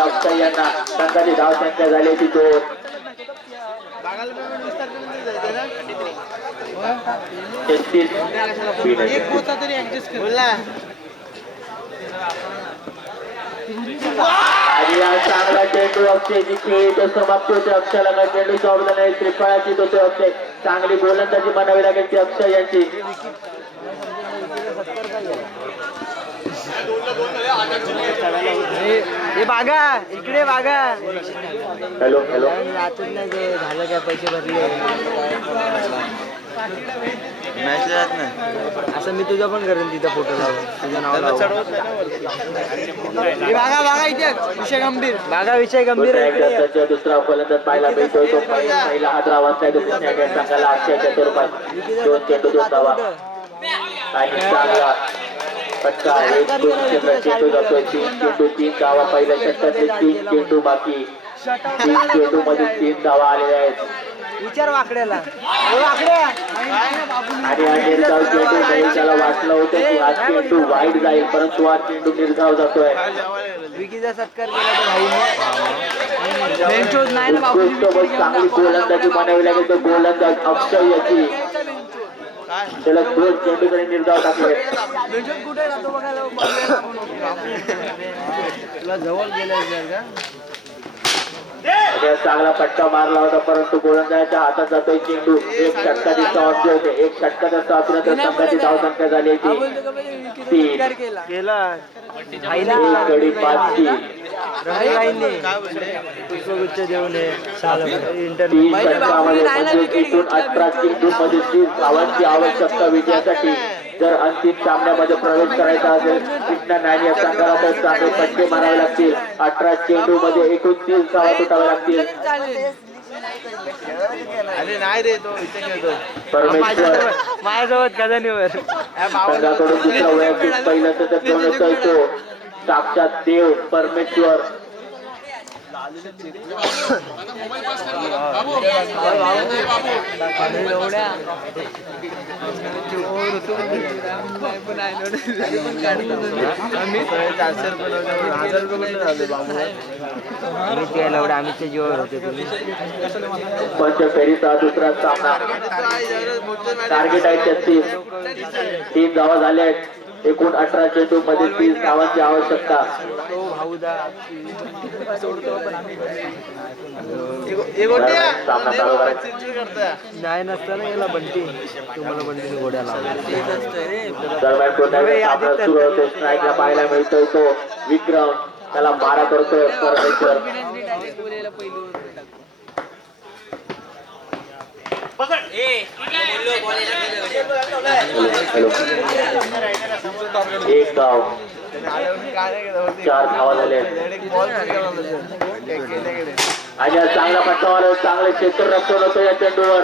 अक्षय यांना संघाची धावसंख्या झाली ती 2. आणि या चांगला चेंडू अक्षयची खेळी तो समाप्त होते. अक्षयला चेंडू सोडला नाही, त्रिफळाची तो अक्षय. चांगली गोलंदाजी म्हणावी लागेल ती अक्षय यांची. बागा इकडे बागा. हॅलो हॅलो आतून नाही ते झालं काय पैसे भरले असं मी तुझा पण करेन तिथं फोटो लावून तुझं नाव बागा बागा इथे विषय गंभीर बागा विषय गंभीर. दुसरा फलंदाज पाहायला मिळतोय तो पहिला हादरा वाजताय तो संघाला अक्षयच्या स्वरूपात 2 चेंडू 2 धावा. आणि चांगला फटका एक चेंडू जातोय 3 चेंडू 3 धावा. पहिल्या षटकातले 3 चेंडू बाकी. 3 चेंडू मध्ये 3 धावा आलेल्या आहेत. विचार वाकड्याला आणि हा निर्धाव चेंडू नाही. त्याला वाटलं होतं की हा चेंडू वाईट जाईल परंतु हा चेंडू निर्धाव जातोय. विकीचा सत्कार केला चांगली गोलंदाजी म्हणावी लागेल. तो गोलंदाज अक्षय याची त्याला 2 चेंडूकडे निर्धाव टाकले. तुला जवळ गेलं का चांगला फटका मारला होता परंतु गोलंदाजाच्या हातात जातोय चेंडू. एक षटकाची समाप्ती होते. एक षटकाच्या समाप्तीनंतर संघाची धावसंख्या झाली होती 3. गडी 5 पुष्पगुच्छ देऊन 3 षटकामध्ये 18 चेंडूमध्ये 30 धावांची आवश्यकता विजयासाठी. जर अंतिम सामन्यामध्ये प्रवेश करायचा असेल कृष्णा नाईन या संघाला तर चांगले फटके मारावे लागतील. 18 चेंडू मध्ये एकूण 30 धावा तुटाव्या लागतील. परमेश्वर माझ्यासोबत खजानीवर संघाकडून दुसरा वैयक्तिक पहिला शतक घेऊन येतोय तो साक्षात देव परमेश्वर. आम्ही जीवावर होते तुम्ही. पंचफेरीचा दुसरा सामना. टार्गेट आहे 33. 3 धावा झाल्या आहेत. एकूण 18 चेंडू मध्ये 30 धावांची आवश्यकता. सामना चालू करायचा नाही नसताना याला बंटी तुम्हाला बंटीने घोड्या लावला. दरम्यान पुन्हा सुरू होते. स्ट्राईकला पाहायला मिळतोय तो विक्रम. त्याला मारा करतोय परमेश्वर. एक धाव 4 धावा झाले. आणि चांगला फटका चांगले क्षेत्र रक्षण होतं या चेंडूवर.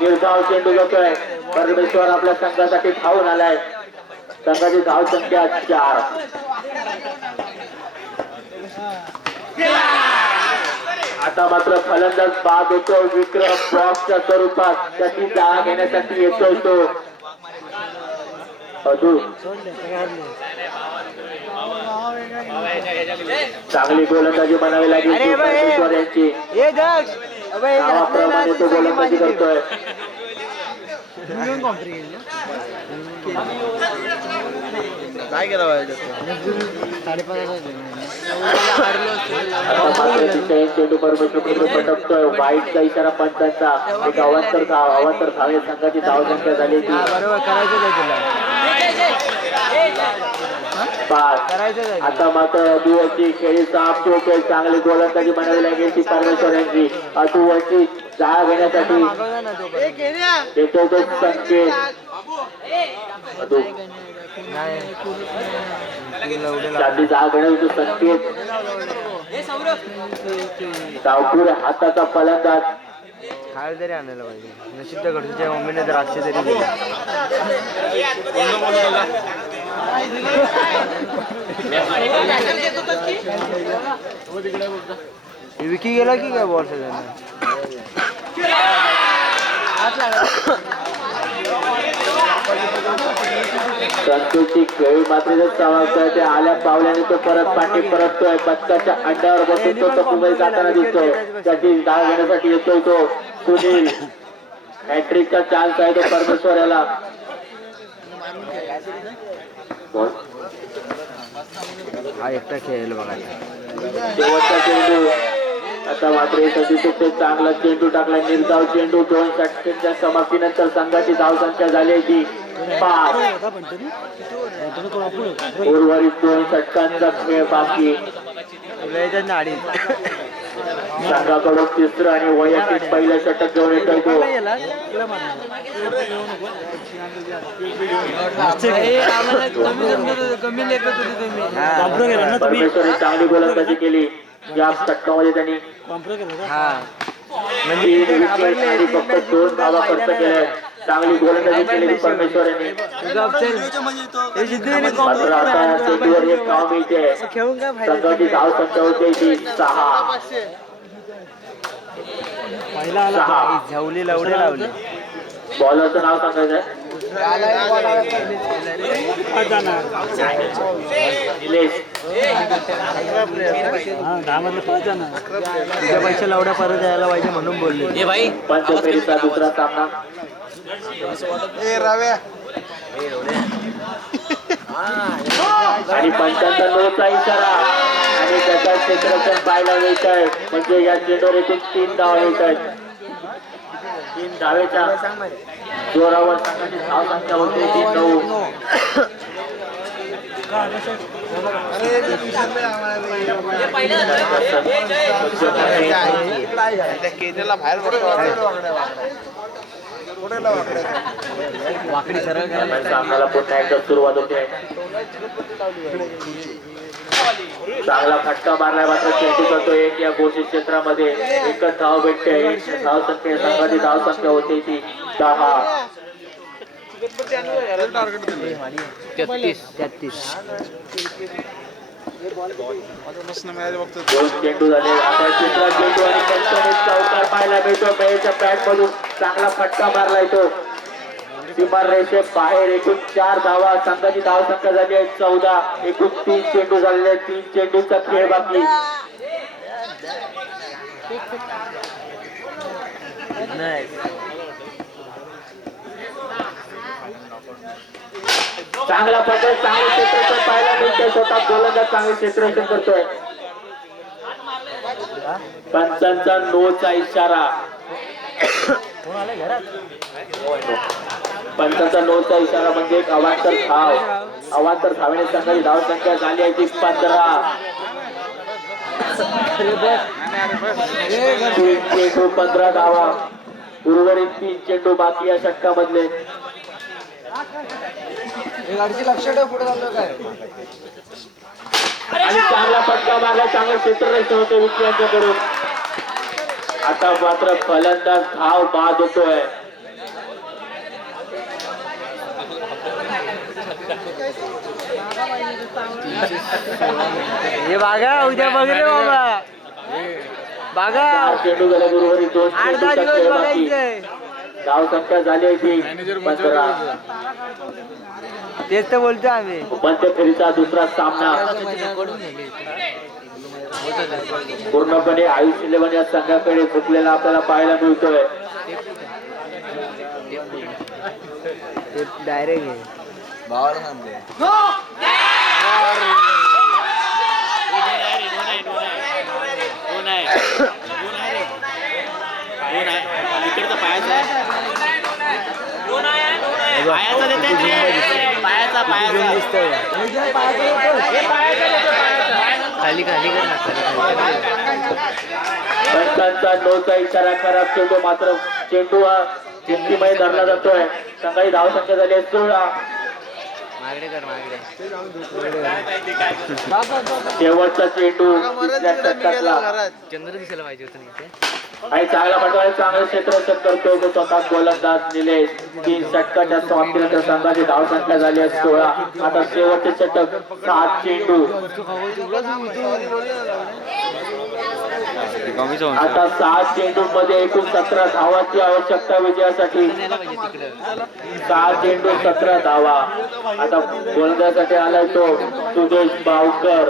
निर्धाव चेंडू जातोय. परमेश्वर आपल्या संघासाठी धावून आलाय. संघाची धाव संख्या 4. आता मात्र फलंदाज बाद होतो. विक्रम बॉक्सच्या स्वरूपात त्याची जागा घेण्यासाठी येतोय तो. चांगली गोलंदाजी म्हणावी लागेल परमेश्वर यांची. नावाप्रमाणे तो गोलंदाजी करतोय. काय केलं चेंडू परमेश्वर पटकतोय. वाईटचा इशारा पंचांचा. एक अवांतर धावे संघाची धावसंख्या झाली. बरोबर करायचं आता मात्र अधुवची खेळी समाप्त होते. चांगली गोलंदाजी म्हणावी लागेल ती परमेश्वर यांची. अधुवची जागा घेण्यासाठी येतो तो संकेत. जागा घेण्यासाठी संकेत. डावपूर हाताचा फलंदाज. खायला तरी आणायला पाहिजे. नशीब तर घरच्या मम्मीने द्राक्ष तरी दिली. विकी गेला की काय बॉल सगळ्यांना संतोषची खेळी मात्र चावतोय ते आल्या पावल्याने तो परत पाठी परततोय पथकाच्या अंड्यावर बसून तो मुंबई जाताना दिसतोय त्याची डाळ घेण्यासाठी येतोय तो सुनील हॅट्रिकचा चान्स आहे तो परमेश्वर याला हा एकटा खेळेल बघा शेवटचा चेंडू आता मात्र सध्या चांगला चेंडू टाकला निर्धाव चेंडू 2 षटकांच्या समाप्तीनंतर संघाची धावसंख्या झाली ती 5 उर्वरित 2 षटकांचा खेळ बाकी संघाकडून तिसरं आणि वैयक्तिक पहिलं षटक घेऊन येतोय तो परमेश्वरने चांगली गोलंदाजी केली या षटकामध्ये त्यांनी आणि फक्त 2 धावा खर्च केल्या चांगली गोलंदाजी केलेली परमेश्वर यांनी मात्र आता चेंडूवर एक धाव मिळते संघाची धाव संख्या होते ती 6 झवली लावले लावले बॉलरचं नाव सांगायचं निलेश पैसे लावड्या परत यायला पाहिजे म्हणून बोलले पंचफेरीचा दुसरा सामना आणि पंचांचा नोचा इशारा आणि त्याचा क्षेत्ररक्षण पाहायला मिळत आहे म्हणजे या चेंडूवर एकूण 3 धावा येत आहेत 3 धावेच्या जोरावर संघाची धाव संख्या होते 9 सामन्याला पुन्हा एकदा सुरुवात होते चांगला फटका मारलाय मात्र चेंडू करतो एक या घोषित क्षेत्रामध्ये एकच धाव भेटते धाव संख्या संघाची धाव संख्या होते ती 10 2 चेंडू झाले आता तिसरा चेंडू आणि चौकार पाहायला मिळतो मेच्या बॅट मधून चांगला फटका मारलाय तो सीमा रेषे बाहेर एकूण 4 धावा संघाची धाव संख्या झाली आहे 14 एकूण 3 चेंडू झालेले आहेत 3 चेंडूचा खेळ बाकी चांगला पकड चांगले क्षेत्ररक्षण पाहायला मिळते स्वतः गोलंदाज चांगले क्षेत्ररक्षण करतोय पंचांचा नोचा इशारा पंचांचा नोचा इशारा म्हणजे एक अवांतर धावेने संघाची धाव संख्या झाली आहे ती 15 चेंडू 15 धावा उर्वरित 3 चेंडू बाकी या षटकामधले आणि चांगला फटका मारला चांगलं क्षेत्ररक्षण होते विकी यांच्याकडून आता मात्र फलंदाज धाव बाद होतोय हे बघा उद्या बघ रे बाबा बघा चेंडू झाला उर्वरित 2 धाव संख्या झाली आहे ती 15 तेच तर बोलतो आम्ही उपांत्य फेरीचा दुसरा सामना पूर्णपणे आयुष 11 या संघाकडे झुकलेला आपल्याला पाहायला मिळतोय डायरेक्ट आहे खाली खाली पंचांचा नोचा इशारा खराब चेंडू मात्र चेंडू हा जिंकलीमध्ये धरला जातोय संघाची धाव संख्या झाली आहे 16 शेवटचा चेंडू चंद्र दिसायला पाहिजे होतं आणि चांगला पटवायला चांगलं क्षेत्ररक्षण करतोय तो स्वतः गोलंदाज निलेश 3 षटकाच्या समाप्तीनंतर संघाची धाव संख्या झाली आहे 16 आता शेवटचे षटक 7 चेंडू आता 6 चेंडू मध्ये एकूण 17 धावांची आवश्यकता विजयासाठी. 6 चेंडू 17 धावा. आता गोलंदाजासाठी आलाय तो सुदेश बावकर.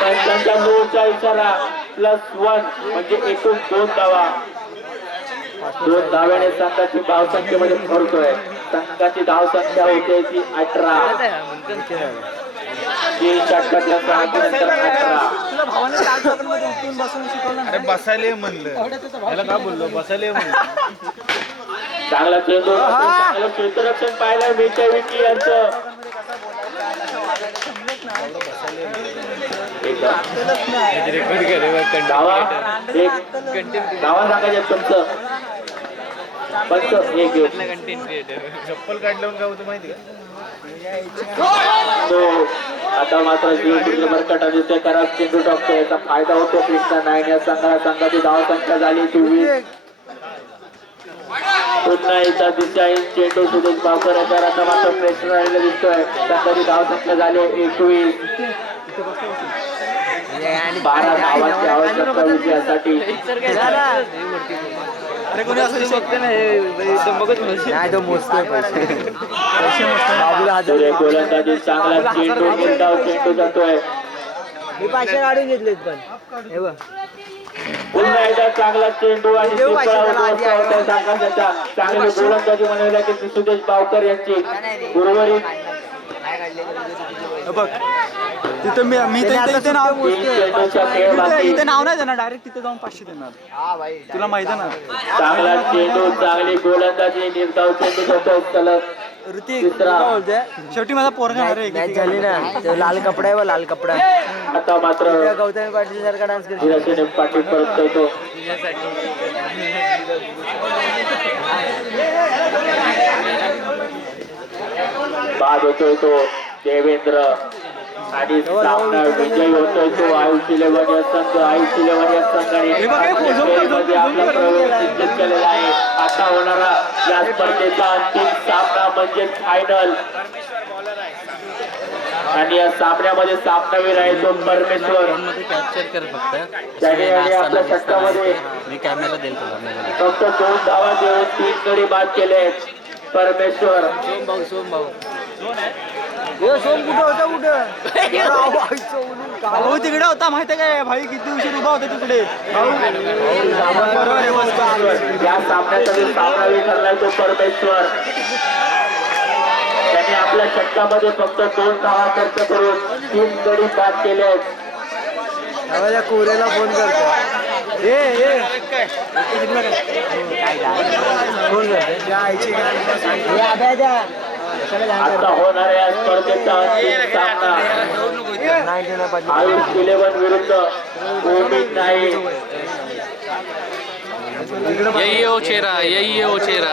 त्यांच्या मूळचा इशारा +1 म्हणजे एकूण 2 धावा. 2 धाव्याने संघाची धावसंख्येमध्ये फरतोय. संघाची धावसंख्या होते ती 18. जी षटकातल्या सहानंतर 18. अरे बसायला म्हणलं त्याला काय बोललो बसायला म्हणलं. चांगला चेंडू, चांगलं क्षेत्ररक्षण पाहिलं विजय विकी यांचं. धावा सांगायचे तुमचं. पंच 1-1. चप्पल काढल्यावर काय होतं माहिती का? तो आता मात्र बरकटा दिसतोय. खराब चेंडू टाकतोय. याचा फायदा होतो कृष्णा नाईक या संघाला. संघाची धावसंख्या झाली 24. पुन्हा एकदा दिशाहीन चेंडू सुदेश बावकर याच्यावर आता मात्र प्रेशर राहिलेला दिसतोय. संघाची धावसंख्या झाली 21. 12 धावांची आवश्यकता विजयासाठी. गोलंदाजी चांगला चेंडू निर्धाव चेंडू जातोय. काढून घेतलेत पण पुन्हा एकदा चांगला चेंडू आणि चांगली गोलंदाजी म्हणवल्या की सुदेश बावकर यांची. उर्वरित तिथं मी इथे नाव इथे नाव नाही देणार. डायरेक्ट तिथे जाऊन 500 देणार. तुला माहिती ना. चांगला चेंडू, चांगली गोलंदाजी, निर्धाव चेंडू जातो. सलग शेवटी माझा पोरगा मॅच झाली ना. लाल कपडा आहे, लाल कपडा. आता मात्र गौतमी पाटील सारखा डान्स करतो. धीराजने पाटील परत करतो. बाद होतोय तो देवेंद्र आणि सामना विजय होतोय तो आयुष 11 या संघ. आयुष 11 या संघाने आपला प्रवेश निश्चित केलेला आहे. आता होणारा या स्पर्धेचा अंतिम सामना म्हणजे फायनल. आणि या सामन्यामध्ये सामनावीर आहे तो परमेश्वर. त्याने आपल्या षटकामध्ये फक्त 2 धावा देऊन 3 गडी बाद केले. परमेश्वर सोम कुठं होता भाऊ तिकडे होता माहितीये काय भाई. किती उशीर उभा होता तिकडे. या सामन्याचा सामनावीर ठरलाय तो परमेश्वर. त्यांनी आपल्या षटकामध्ये फक्त 2 धावा खर्च करून 3 गडी बाद केले. कोरेला फोन करतो. आता होणाऱ्या या स्पर्धेचा अंतिम सामना आयुष 11 विरुद्ध ओमित नाईक. यही है वो चेहरा, यही है वो चेहरा.